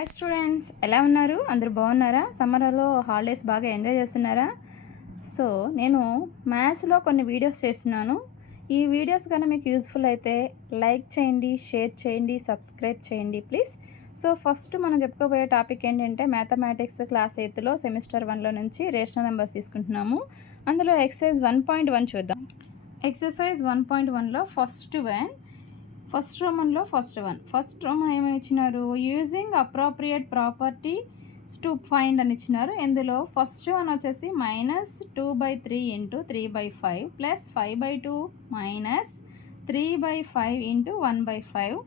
Hi students, ఎలా ఉన్నారు? అందరూ బాగున్నారా? సమ్మర్లో హాలిడేస్ బాగా ఎంజాయ్ చేస్తున్నారా? సో నేను మ్యాథ్స్లో కొన్ని వీడియోస్ చేస్తున్నాను. ఈ వీడియోస్ కనుక మీకు యూజ్ఫుల్ అయితే లైక్ చేయండి, షేర్ చేయండి, సబ్స్క్రైబ్ చేయండి ప్లీజ్. సో ఫస్ట్ మనం చెప్పుకోబోయే టాపిక్ ఏంటంటే మ్యాథమెటిక్స్ క్లాస్ 8లో సెమిస్టర్ 1లో నుంచి రేషనల్ నెంబర్స్ తీసుకుంటున్నాము. అందులో ఎక్సర్సైజ్ 1.1 చూద్దాం. ఎక్సర్సైజ్ 1.1లో ఫస్ట్ రోమన్లో ఫస్ట్ రోమన్ ఏమి ఇచ్చినారు? Using appropriate property to find అని ఇచ్చినారు. ఇందులో ఫస్ట్ వన్ వచ్చేసి -2/3 × 3/5 ప్లస్ 5/2 మైనస్ 3/5 × 1/5.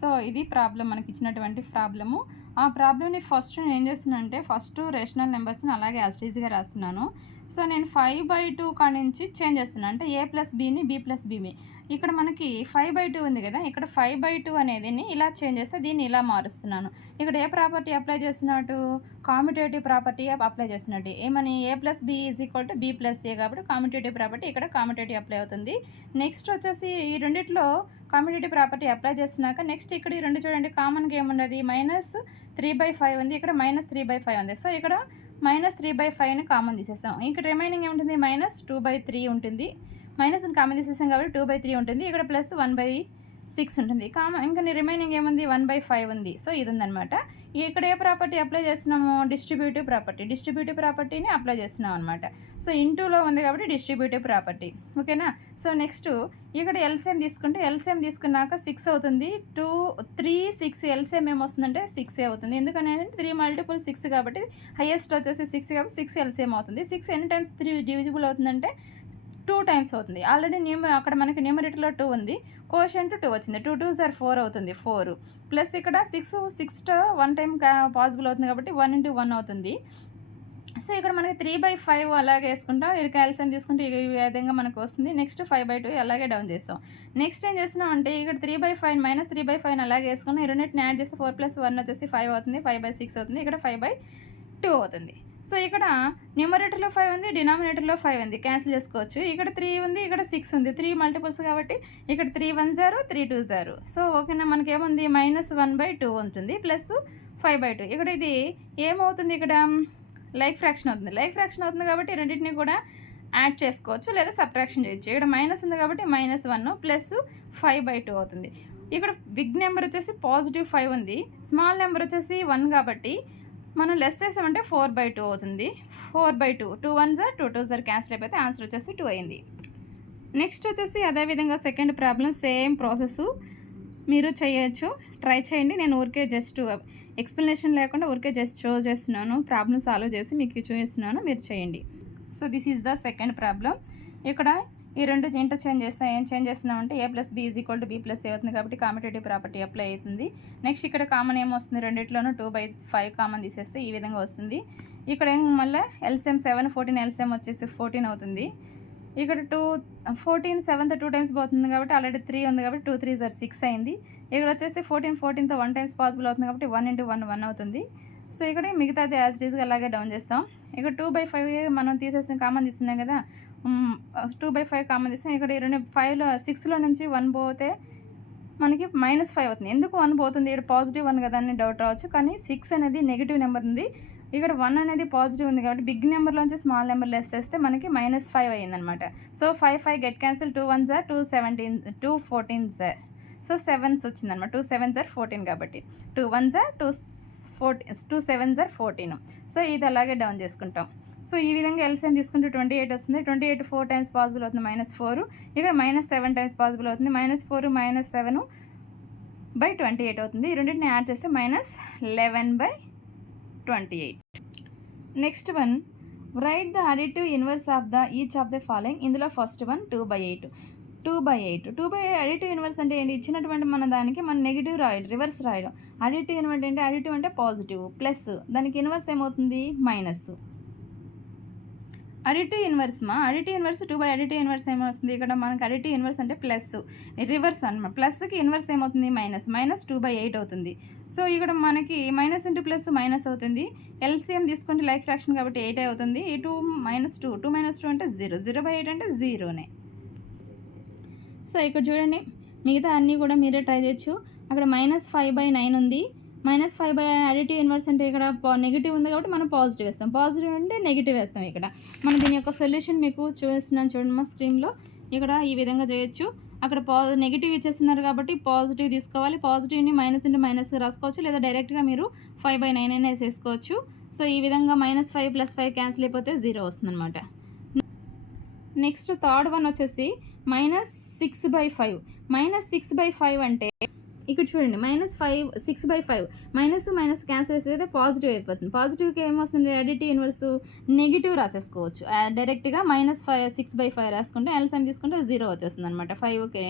సో ఇది ప్రాబ్లం, మనకి ఇచ్చినటువంటి ప్రాబ్లము. ఆ ప్రాబ్లమ్ని ఫస్ట్ నేను ఏం చేస్తున్నాను అంటే ఫస్ట్ రేషనల్ నెంబర్స్ని అలాగే యాజ్ ఈజీగా రాస్తున్నాను. సో నేను 5/2 కాడ నుంచి చేంజ్ చేస్తున్నాను, అంటే a ప్లస్ బీని b ప్లస్ బీని. ఇక్కడ మనకి 5/2 ఉంది కదా, ఇక్కడ 5/2 అనేది ఇలా చేంజ్ చేస్తే దీన్ని ఇలా మారుస్తున్నాను. ఇక్కడ ఏ ప్రాపర్టీ అప్లై చేస్తున్నట్టు? కామ్యుటేటివ్ ప్రాపర్టీ అప్లై చేస్తున్నట్టు. ఏమని? a plus b = b plus a, కాబట్టి కామ్యుటేటివ్ ప్రాపర్టీ ఇక్కడ కామ్యుటేటివ్ అప్లై అవుతుంది. నెక్స్ట్ వచ్చేసి ఈ రెండిట్లో కామ్యుటేటివ్ ప్రాపర్టీ అప్లై చేస్తున్నాక నెక్స్ట్ ఇక్కడ ఈ రెండు చూడండి, కామన్గా ఏముండదు, -3/5 ఉంది, ఇక్కడ -3/5 ఉంది. సో ఇక్కడ -3/5ని కామన్ తీసేస్తాం. ఇక్కడ రిమైనింగ్ ఏముంటుంది? -2/3 ఉంటుంది. మైనస్ని కామన్ తీసేసాం కాబట్టి 2/3 ఉంటుంది. ఇక్కడ ప్లస్ 1/6 ఉంటుంది. ఇంకా రిమైనింగ్ ఏముంది? 1/5 ఉంది. సో ఇది ఉందన్నమాట. ఇక్కడ ఏ ప్రాపర్టీ అప్లై చేస్తున్నాము? డిస్ట్రిబ్యూటివ్ ప్రాపర్టీని అప్లై చేస్తున్నాం అనమాట. సో ఇంటూలో ఉంది కాబట్టి డిస్ట్రిబ్యూటివ్ ప్రాపర్టీ. ఓకేనా? సో నెక్స్ట్ ఇక్కడ ఎల్సిఎం తీసుకున్నాక 6 అవుతుంది. 2, 3, 6 ఎల్సిఎం ఏమొస్తుందంటే 6 అవుతుంది. ఎందుకని? 3 × 6 కాబట్టి హైయెస్ట్ వచ్చేసి 6 కాబట్టి 6 ఎల్సిఎం అవుతుంది. 6 ఎన్ని టైమ్స్ 3 డివిజిబుల్ అవుతుందంటే 2 టైమ్స్ అవుతుంది. ఆల్రెడీ అక్కడ మనకి న్యూమరేటర్లో 2 ఉంది, కోషెంట్ 2 వచ్చింది. 2 2s are 4 అవుతుంది, 4 ప్లస్ ఇక్కడ 6 1 టైం పాసిబుల్ అవుతుంది కాబట్టి 1 × 1 అవుతుంది. సో ఇక్కడ మనకి 3/5 అలాగే వేసుకుంటాం. ఇక్కడ క్యాల్సియం తీసుకుంటే ఈ విధంగా మనకు వస్తుంది. నెక్స్ట్ 5/2 అలాగే డౌన్ చేస్తాం. నెక్స్ట్ ఏం చేస్తున్నాం అంటే ఇక్కడ 3/5 -3/5 అలాగే వేసుకున్నాం. ఈ రెండింటిని యాడ్ చేస్తే 4 + 1 వచ్చేసి 5 అవుతుంది. 5/6 అవుతుంది. ఇక్కడ 5/2 అవుతుంది. సో ఇక్కడ న్యూమరేటర్లో 5 ఉంది, డినామినేటర్లో 5 ఉంది, క్యాన్సిల్ చేసుకోవచ్చు. ఇక్కడ 3 ఉంది, ఇక్కడ 6 ఉంది, 3 మల్టిపుల్స్ కాబట్టి ఇక్కడ 3 1s are 3 2s are. So ఓకేనా, మనకి ఏముంది? -1/2 ఉంటుంది ప్లస్ 5/2. ఇక్కడ ఇది ఏమవుతుంది? ఇక్కడ లైక్ ఫ్రాక్షన్ అవుతుంది కాబట్టి రెండింటిని కూడా యాడ్ చేసుకోవచ్చు లేదా సబ్ట్రాక్షన్ చేయొచ్చు. ఇక్కడ మైనస్ ఉంది కాబట్టి -1 ప్లస్ 5/2 అవుతుంది. ఇక్కడ బిగ్ నెంబర్ వచ్చేసి +5 ఉంది, స్మాల్ నెంబర్ వచ్చేసి 1 కాబట్టి మనం లెస్ చేసామంటే 4/2 అవుతుంది. 4/2, 2 1s are 2 2s are cancel అయిపోతే ఆన్సర్ వచ్చేసి 2 అయింది. నెక్స్ట్ వచ్చేసి అదేవిధంగా సెకండ్ ప్రాబ్లం సేమ్ ప్రాసెస్ మీరు చేయొచ్చు, ట్రై చేయండి. నేను ఊరికే జస్ట్ ఎక్స్ప్లెనేషన్ లేకుండా ఊరికే జస్ట్ షో చేస్తున్నాను, ప్రాబ్లమ్ సాల్వ్ చేసి మీకు చూపిస్తున్నాను, మీరు చేయండి. So this is the second problem. ఇక్కడ ఈ రెండు ఇంటర్చేంజ్ చేస్తాం. ఏం చేంజ్ చేస్తున్నామంటే a + b = b + a అవుతుంది కాబట్టి కామ్యుటేటివ్ ప్రాపర్టీ అప్లై అవుతుంది. నెక్స్ట్ ఇక్కడ కామన్ ఏమొస్తుంది? రెండిట్లోనూ 2/5 కామన్ తీసేస్తే ఈ విధంగా వస్తుంది. ఇక్కడ మళ్ళీ ఎల్సిఎం 7 14 ఎల్సిఎం వచ్చేసి 14 అవుతుంది. ఇక్కడ 14 7తో 2 టైమ్స్ పోతుంది కాబట్టి ఆల్రెడీ 3 ఉంది కాబట్టి 2 3s are 6 అయింది. ఇక్కడ వచ్చేసి 14తో 1 టైమ్స్ పాసిబుల్ అవుతుంది కాబట్టి 1 × 1 1 అవుతుంది. సో ఇక్కడ మిగతాది యాజ్ ఈజ్గా అలాగే డౌన్ చేస్తాం. ఇక్కడ 2/5 మనం తీసేసిన కామన్ తీస్తున్నాం కదా, 2/5 కామన్ తీస్తాం. ఇక్కడ 6లో నుంచి 1 పోతే మనకి -5 అవుతుంది. ఎందుకు 1 పోతుంది? ఇక్కడ +1 కదా అని డౌట్ రావచ్చు, కానీ 6 అనేది నెగిటివ్ నెంబర్ ఉంది, ఇక్కడ 1 అనేది పాజిటివ్ ఉంది కాబట్టి బిగ్ నెంబర్లోంచి స్మాల్ నెంబర్ లెస్ చేస్తే మనకి -5 అయ్యిందనమాట. So 5 get cancel, 2 1s are 2 17 2 14s are. So 7s వచ్చిందనమాట, 2 7s are 14 కాబట్టి 2 1s are 2 7s are 14. So ఇది అలాగే డౌన్ చేసుకుంటాం. సో ఈ విధంగా ఎల్సిఎం తీసుకుంటే 28 వస్తుంది. 28 4 టైమ్స్ పాసిబుల్ అవుతుంది, -4. ఇక్కడ -7 టైమ్స్ పాసిబుల్ అవుతుంది, -4 -7/28 అవుతుంది. ఈ రెండింటిని యాడ్ చేస్తే -11/28. Next one, right the additive inverse of the each of the following. ఇందులో ఫస్ట్ వన్ 2/8. అడిటివ్ ఇన్వర్స్ అంటే ఏంటి? ఇచ్చినటువంటి మన దానికి మన నెగిటివ్ రాయడం, రివర్స్ రాయడం. అడిటివ్ ఇన్వర్స్ అంటే అడిటివ్ అంటే పాజిటివ్, ప్లస్ దానికి ఇన్వర్స్ ఏమవుతుంది? Minus. Additive inverse 2 additive inverse ఏమవుతుంది? ఇక్కడ మనకి అడిటివ్ ఇన్వర్స్ అంటే ప్లస్, రివర్స్ అనమాట. ప్లస్కి ఇన్వర్స్ ఏమవుతుంది? -2/8 అవుతుంది. సో ఇక్కడ మనకి మైనస్ ఇంటూ ప్లస్ మైనస్ అవుతుంది. ఎల్సిఎం తీసుకుంటే లైక్ ఫ్రాక్షన్ కాబట్టి 8 అవుతుంది. ఈ 2 - 2 అంటే 0, 0/8 అంటే 0నే. సో ఇక్కడ చూడండి, మిగతా అన్నీ కూడా మీరే ట్రై చేయొచ్చు. అక్కడ -5/9 ఉంది. -5 అడిటివ్ ఇన్వర్స్ అంటే ఇక్కడ నెగిటివ్ ఉంది కాబట్టి మనం పాజిటివ్ వేస్తాం. పాజిటివ్ అంటే నెగిటివ్ వేస్తాం. ఇక్కడ మనం దీని యొక్క సొల్యూషన్ మీకు చూపిస్తున్నాను చూడండి మా స్క్రీన్లో. ఇక్కడ ఈ విధంగా చేయొచ్చు. అక్కడ నెగిటివ్ ఇచ్చేస్తున్నారు కాబట్టి పాజిటివ్ తీసుకోవాలి. పాజిటివ్ని మైనస్ ఇంటూ మైనస్గా రాసుకోవచ్చు, లేదా డైరెక్ట్గా మీరు 5/9 అయినా వేసేసుకోవచ్చు. సో ఈ విధంగా -5 + 5 క్యాన్సిల్ అయిపోతే 0 వస్తుందన్నమాట. నెక్స్ట్ థర్డ్ వన్ వచ్చేసి -6/5. -6/5 అంటే ఇక్కడ చూడండి, -6/5 మైనస్ క్యాన్సిల్ చేస్తే పాజిటివ్ అయిపోతుంది. పాజిటివ్కి ఏమొస్తుంది, అడిటివ్ ఇన్వర్స్ నెగిటివ్ రాసేసుకోవచ్చు. డైరెక్ట్గా -6/5 రాసుకుంటే ఎల్సిఎం తీసుకుంటే 0 వచ్చేస్తుంది అనమాట. 5కి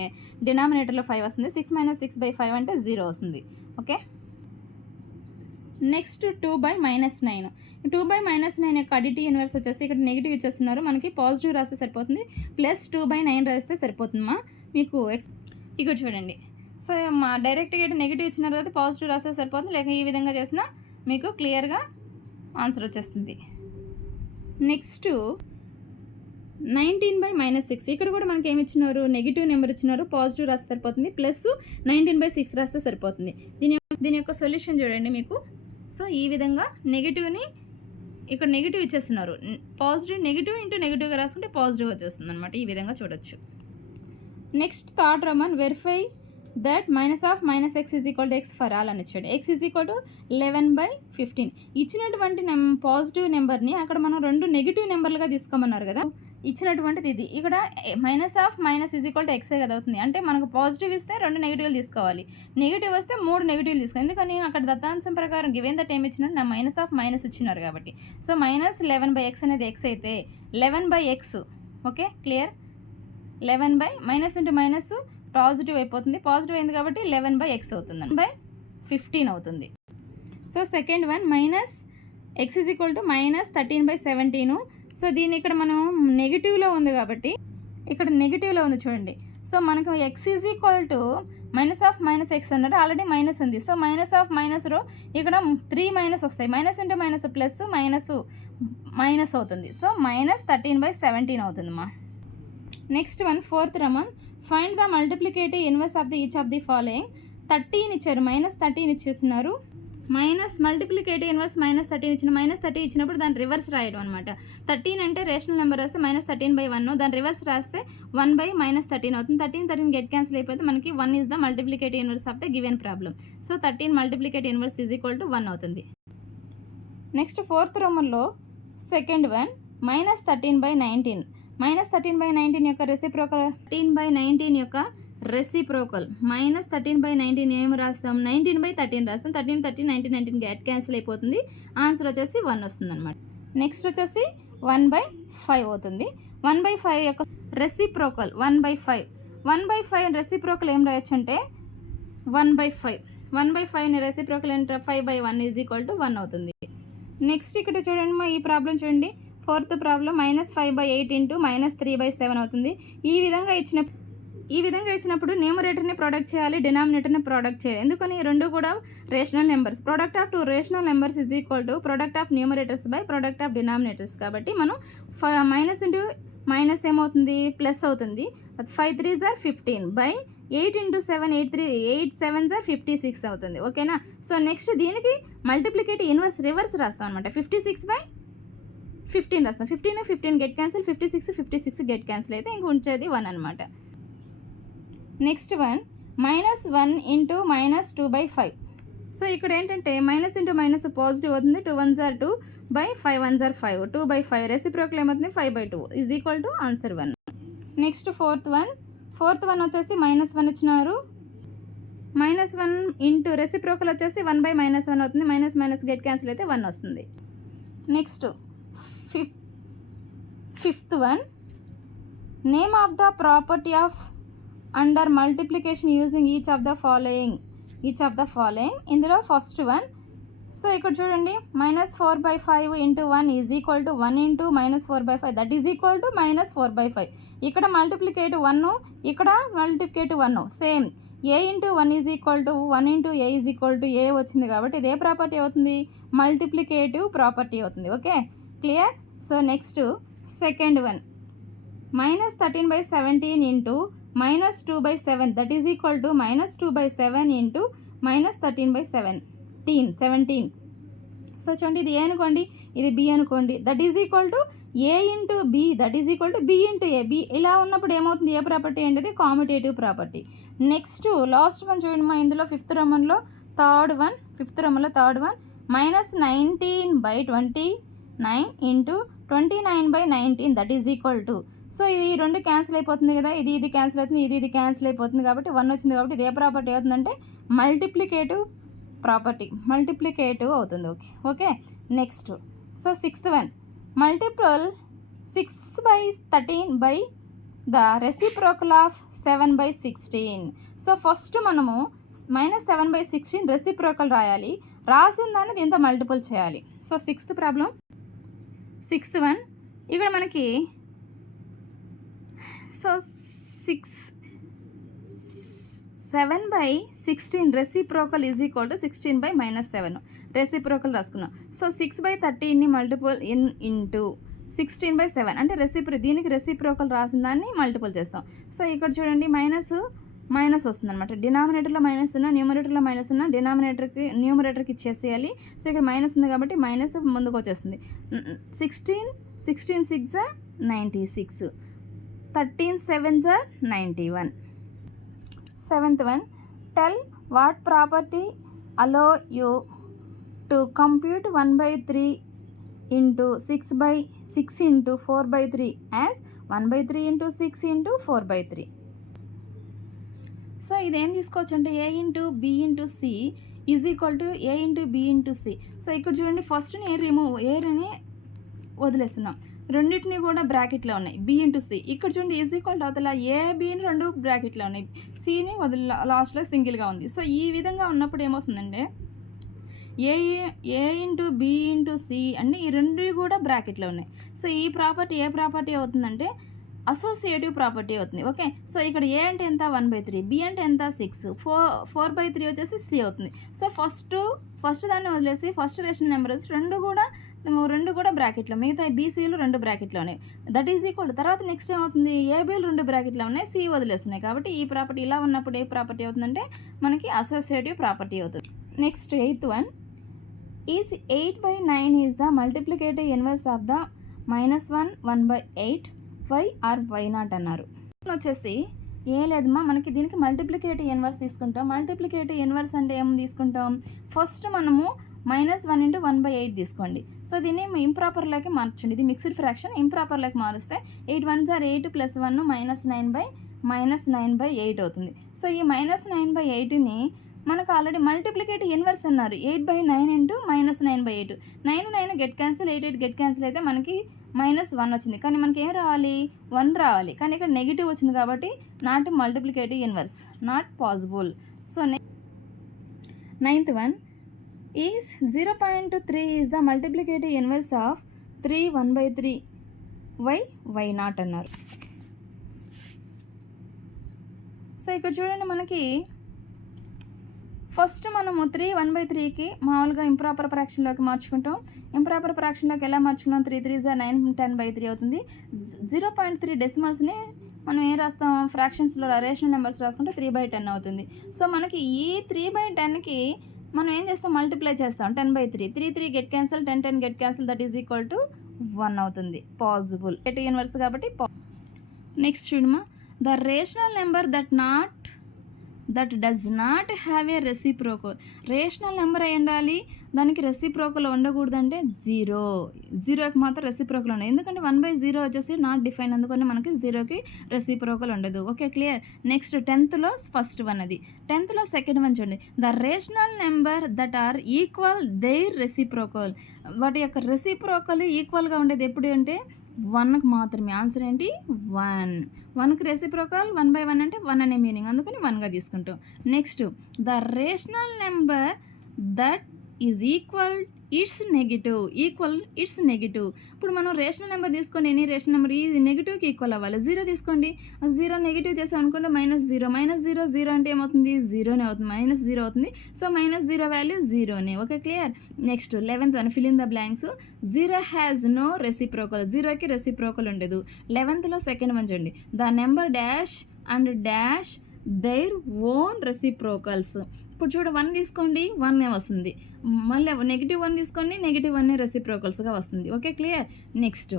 డినామినేటర్లో 5 వస్తుంది. 6 - 6/5 అంటే 0 వస్తుంది. ఓకే. నెక్స్ట్ 2/-9. 2/-9 యొక్క అడిటివ్ ఇన్వర్స్ వచ్చేసి ఇక్కడ నెగిటివ్ ఇచ్చేస్తున్నారు. మనకి పాజిటివ్ రాస్తే సరిపోతుంది, +2/9 రాస్తే సరిపోతుందమ్మా మీకు. ఇక్కడ చూడండి, సో మా డైరెక్ట్గా ఇటు నెగిటివ్ ఇచ్చినారు కదా, పాజిటివ్ రాస్తే సరిపోతుంది. లేక ఈ విధంగా చేసినా మీకు క్లియర్గా ఆన్సర్ వచ్చేస్తుంది. నెక్స్ట్ 19/-6. ఇక్కడ కూడా మనకి ఏమి ఇచ్చినారు, నెగిటివ్ నెంబర్ ఇచ్చినారు, పాజిటివ్ రాస్తే సరిపోతుంది, +19/6 రాస్తే సరిపోతుంది. దీని యొక్క సొల్యూషన్ చూడండి మీకు. సో ఈ విధంగా నెగిటివ్ని ఇక్కడ నెగిటివ్ ఇచ్చేస్తున్నారు. పాజిటివ్ నెగిటివ్ ఇంటూ నెగిటివ్గా రాసుకుంటే పాజిటివ్ వచ్చేస్తుంది అనమాట. ఈ విధంగా చూడొచ్చు. Next third Raman verify that -(-x) = x for all అని ఇచ్చాడు. x = 11/15. ఇచ్చినటువంటి పాజిటివ్ నెంబర్ని అక్కడ మనం 2 నెగిటివ్ నెంబర్లుగా తీసుకోమన్నారు కదా. ఇచ్చినటువంటిది ఇది. ఇక్కడ -(-) x కదా అవుతుంది. అంటే మనకు పాజిటివ్ ఇస్తే 2 నెగిటివ్లు తీసుకోవాలి, నెగిటివ్ వస్తే 3 నెగిటివ్లు తీసుకోవాలి. ఎందుకని అక్కడ దత్తాంశం ప్రకారం గివెన్ దట్ ఏమి ఇచ్చినారు, నా -(-) ఇచ్చినారు కాబట్టి. సో -11/x అనేది x అయితే 11/x. Okay, clear. 11/- into minus positive అయిపోతుంది. పాజిటివ్ అయింది కాబట్టి 11/x అవుతుంది, 11/15 అవుతుంది. So second one -x = -13/17. So దీన్ని ఇక్కడ మనం నెగిటివ్లో ఉంది కాబట్టి, ఇక్కడ నెగిటివ్లో ఉంది చూడండి. సో మనకు x -(-) x అన్నారు, ఆల్రెడీ మైనస్ ఉంది. సో -(-) ఇక్కడ 3 మైనస్ వస్తాయి. Minus into minus plus minus అవుతుంది. సో -13/17 అవుతుందమ్మా. Next one fourth Roman, find the multiplicative inverse of the each of the following. 13 ఇచ్చారు, -13 ఇచ్చేస్తున్నారు. మల్టిప్లికేటివ్ ఇన్వర్స్ -13 ఇచ్చిన, -30 ఇచ్చినప్పుడు దాని రివర్స్ రాయడం అనమాట. 13 అంటే రేషనల్ నెంబర్ రాస్తే -13/1, దాని రివర్స్ రాస్తే 1/-13 అవుతుంది. 13 గెట్ క్యాన్సిల్ అయిపోతే మనకి 1 is the multiplicative inverse of the given problem. So 13 multiplicative inverse = 1 అవుతుంది. నెక్స్ట్ ఫోర్త్ రోమన్లో సెకండ్ వన్ -13/19. -13/19 యొక్క రెసిప్రోకల్, 13/19 యొక్క రెసిప్రోకల్. -13/19 ఏమి రాస్తాం, 19/13 రాస్తాం. 13 19 గెట్ క్యాన్సిల్ అయిపోతుంది. ఆన్సర్ వచ్చేసి 1 వస్తుంది అనమాట. నెక్స్ట్ వచ్చేసి 1/5 అవుతుంది. 1/5 యొక్క రెసిప్రోకల్ 1/5. 1/5 రెసిప్రోకల్ ఏం రాయొచ్చు అంటే 1/5. 1/5ని రెసిప్రోకల్ అంటే 5/1 = 1 అవుతుంది. నెక్స్ట్ ఇక్కడ చూడండి మా, ఈ ప్రాబ్లం చూడండి. ఫోర్త్ ప్రాబ్లం -5/8 × -3/7 అవుతుంది. ఈ విధంగా ఇచ్చినప్పుడు న్యూమరేటర్ని ప్రొడక్ట్ చేయాలి, డినామినేటర్ని ప్రొడక్ట్ చేయాలి. ఎందుకని, రెండు కూడా rational numbers. Product of 2 rational numbers = product of numerators by product of denominators. కాబట్టి మనం మైనస్ ఇంటూ మైనస్ ఏమవుతుంది, ప్లస్ అవుతుంది. 5 3s are 15 by 8 × 7 8 7s are 56 అవుతుంది. ఓకేనా. సో నెక్స్ట్ దీనికి మల్టిప్లికేటివ్ ఇన్వర్స్ రివర్స్ రాస్తాం అనమాట. 56/15 రాస్తాం. 15 గెట్ క్యాన్సిల్, 56 గెట్ క్యాన్సిల్ అయితే ఇంక ఉంచేది 1 అనమాట. Next one -1 × -2/5. సో ఇక్కడ ఏంటంటే మైనస్ ఇంటూ మైనస్ పాజిటివ్ అవుతుంది. 2 1s are 2 by 5 1s are 5. 2/5 reciprocal ఏమవుతుంది, 5/2 = ఆన్సర్ 1. నెక్స్ట్ ఫోర్త్ వన్ వచ్చేసి -1 ఇచ్చినారు. -1 ఇంటూ రెసిప్రోకల్ వచ్చేసి 1/-1 అవుతుంది. మైనస్ గెట్ క్యాన్సిల్ అయితే 1 వస్తుంది. Next fifth one, name of the property of under multiplication using each of the following. ఇందులో first one, so ఇక్కడ చూడండి, -4/5 × 1 = 1 × -4/5 దట్ ఈజ్ ఈక్వల్ టు -4/5. ఇక్కడ మల్టిప్లికేటివ్ 1, ఇక్కడ multiplicative 1 same. a × 1 = 1 × a a వచ్చింది కాబట్టి ఇదే ప్రాపర్టీ అవుతుంది, మల్టిప్లికేటివ్ ప్రాపర్టీ అవుతుంది. Okay, clear. So next second one, -13/17 × -2/7 that is equal to -2/7 into -13/17. So చూడండి, ఇది ఏ అనుకోండి, ఇది బి అనుకోండి, that is equal to A into B that is equal to B into A. B ఇలా ఉన్నప్పుడు ఏమవుతుంది, ఏ ప్రాపర్టీ ఏంటిది, commutative property. Next last one చూడండి మా, ఇందులో ఫిఫ్త్ రోమన్లో third one -19/29 into 29/19 that is equal to. So ఇది రెండు క్యాన్సిల్ అయిపోతుంది కదా, ఇది క్యాన్సిల్ అవుతుంది, ఇది క్యాన్సిల్ అయిపోతుంది కాబట్టి 1 వచ్చింది కాబట్టి ఇది ఏ ప్రాపర్టీ అవుతుందంటే మల్టిప్లికేటివ్ ప్రాపర్టీ, మల్టిప్లికేటివ్ అవుతుంది. Okay next. So sixth one, multiple 6/13 by the reciprocal of 7/16. So first మనము -7/16 రెసిప్రోకల్ రాయాలి, రాసిన దాన్ని దీంతో మల్టిపుల్ చేయాలి. సో సిక్స్త్ వన్ ఇక్కడ మనకి so 7/16 reciprocal is equal to 16/-7 reciprocal రాసుకున్నాం. సో 6/13ని మల్టిపుల్ ఇంటూ 16/7 అంటే దీనికి రెసిప్రోకల్ రాసిన దాన్ని మల్టిపుల్ చేస్తాం. సో ఇక్కడ చూడండి మైనస్ వస్తుంది అనమాట, డినామినేటర్లో మైనస్ ఉన్న, న్యూమరేటర్లో మైనస్ ఉన్న, న్యూమరేటర్కి ఇచ్చేసేయాలి. సో ఇక్కడ మైనస్ ఉంది కాబట్టి మైనస్ ముందుకు వచ్చేస్తుంది. 16 6 96, 13 7 91. Seventh one, tell what property allow you to compute 1/3 into 6/6 into 4/3 as 1/3 into 6 into 4/3. So ఇదేం తీసుకోవచ్చు అంటే A into B into C is equal to A into B into C. So ఇక్కడ చూడండి, ఫస్ట్ని ఏని వదిలేస్తున్నాం, రెండింటిని కూడా బ్రాకెట్లో ఉన్నాయి, బి ఇంటూ సి. ఇక్కడ చూడండి ఈజ్ ఈక్వల్ టు అవతల ఏ బిని రెండు బ్రాకెట్లో ఉన్నాయి, సిని లాస్ట్లో సింగిల్గా ఉంది. సో ఈ విధంగా ఉన్నప్పుడు ఏమవుతుందంటే ఏ ఇంటూ బి ఇంటూ సి అంటే ఈ రెండు కూడా బ్రాకెట్లో ఉన్నాయి. సో ఈ ప్రాపర్టీ ఏ ప్రాపర్టీ అవుతుందంటే అసోసియేటివ్ ప్రాపర్టీ అవుతుంది. ఓకే, సో ఇక్కడ ఏ అంటే ఎంత 1/3, బి అంటే ఎంత 6, 4/3 వచ్చేసి సి అవుతుంది. సో ఫస్ట్ దాన్ని వదిలేసి ఫస్ట్ రేషనల్ నెంబర్ వచ్చి రెండు కూడా బ్రాకెట్లో, మిగతా బీసీలు రెండు బ్రాకెట్లో ఉన్నాయి, దట్ ఈజ్ ఈక్వల్. తర్వాత నెక్స్ట్ ఏమవుతుంది, ఏబీలు రెండు బ్రాకెట్లో ఉన్నాయి, సి వదిలేస్తున్నాయి కాబట్టి ఈ ప్రాపర్టీ ఇలా ఉన్నప్పుడు ఏ ప్రాపర్టీ అవుతుందంటే మనకి అసోసియేటివ్ ప్రాపర్టీ అవుతుంది. Next eighth one, is 8/9 is the multiplicative inverse of the -1 1/8 why or why not అన్నారు. వచ్చేసి ఏ లేదమ్మా, మనకి దీనికి మల్టిప్లికేటివ్ ఇన్వర్స్ తీసుకుంటాం. మల్టిప్లికేటివ్ ఇన్వర్స్ అంటే ఏం తీసుకుంటాం, ఫస్ట్ మనము -1 into 1/8 తీసుకోండి. సో దీన్ని ఇంప్రాపర్లోకి మార్చండి, ఇది మిక్స్డ్ ఫ్రాక్షన్, ఇంప్రాపర్లోకి మారుస్తే 8 1s are 8 + 1 -9/8 అవుతుంది. సో ఈ -9/8ని మనకు ఆల్రెడీ మల్టిప్లికేటివ్ ఇన్వర్స్ అన్నారు, 8/9 into -9/8. 9 get cancel, 8 get cancel అయితే మనకి -1 వచ్చింది, కానీ మనకి ఏం రావాలి, 1 రావాలి, కానీ ఇక్కడ నెగిటివ్ వచ్చింది కాబట్టి not multiplicative inverse, not possible. So ninth one, is 0.3 is the multiplicative inverse of 3 1/3 why not అన్నారు. సో ఇక్కడ చూడండి, మనకి ఫస్ట్ మనము 3 1/3కి మామూలుగా ఇంప్రాపర్ ఫ్రాక్షన్లోకి మార్చుకుంటాం. ఇంప్రాపర్ ఫ్రాక్షన్లోకి ఎలా మార్చుకున్నాం, 3 3s are 9 10/3 అవుతుంది. 0.3 డెసిమల్స్ని మనం ఏం రాస్తాం, ఫ్రాక్షన్స్లో రేషనల్ నెంబర్స్ రాసుకుంటే 3/10 అవుతుంది. సో మనకి ఈ 3/10కి మనం ఏం చేస్తాం, మల్టిప్లై చేస్తాం 10/3, 3 get cancel, 10 get cancel, that is equal to 1 అవుతుంది, పాసిబుల్ ఇన్వర్స్ కాబట్టి. నెక్స్ట్ చూడమా, the rational number that does not have a reciprocal. Rational number అయి ఉండాలి, దానికి రెసిప్రోకల్ ఉండకూడదంటే 0కి మాత్రం రెసిప్రోకల్ ఉండదు, ఎందుకంటే 1/0 వచ్చేసి నాట్ డిఫైన్, అందుకని మనకి 0కి రెసిప్రోకల్ ఉండదు. Okay clear. నెక్స్ట్ 10thలో ఫస్ట్ వన్, అది 10thలో సెకండ్ వన్ చూడండి, the rational number that are equal their reciprocal. వాటి యొక్క రెసిప్రోకల్ ఈక్వల్గా ఉండేది ఎప్పుడు అంటే 1కి మాత్రమే. ఆన్సర్ ఏంటి, 1కి రెసిప్రోకల్ 1/1 అంటే 1 అనే మీనింగ్, అందుకని 1గా తీసుకుంటాం. Next, the rational number that is equal it's negative. ఇప్పుడు మనం రేషనల్ నెంబర్ తీసుకొని ఎనీ రేషనల్ నెంబర్ ఈ నెగిటివ్కి ఈక్వల్ అవ్వాలి. 0 తీసుకోండి, 0 నెగిటివ్ చేసాం అనుకోండి, -0 0 అంటే ఏమవుతుంది, 0నే అవుతుంది, -0 అవుతుంది. సో -0 వాల్యూ 0నే. Okay clear. Next 11th one, fill in the blanks. 0 has no reciprocal, 0కి రెసిప్రోకల్ ఉండదు. 11thలో సెకండ్ వన్ చూడండి, the number dash and dash their own reciprocals. ఇప్పుడు చూడ 1 తీసుకోండి 1 వస్తుంది, మళ్ళీ -1 తీసుకోండి -1 రెసిప్రోకల్స్గా వస్తుంది. Okay, clear. Next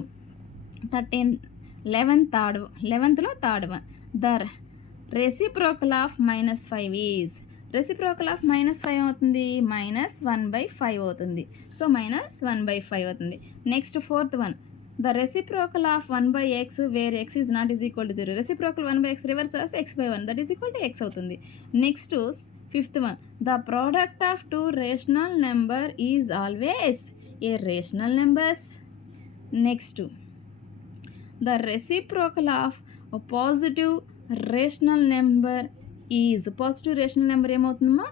11th third one. The reciprocal of -5 is, reciprocal of -5 అవుతుంది -1/5 అవుతుంది. సో -1/5 అవుతుంది. Next 4th one, the reciprocal of 1/x where x is not is equal to 0. Reciprocal 1/x reverse చేస్తే x/1 that is equal to x అవుతుంది. Next 5th one, the product of 2 rational number is always a rational numbers. Next the reciprocal of positive rational number is, positive rational number ఏమవుతుందమ్మా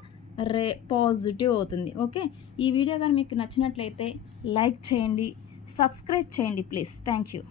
positive అవుతుంది. Okay, ఈ video కానీ మీకు నచ్చినట్లయితే like చేయండి, subscribe చేయండి please. Thank you.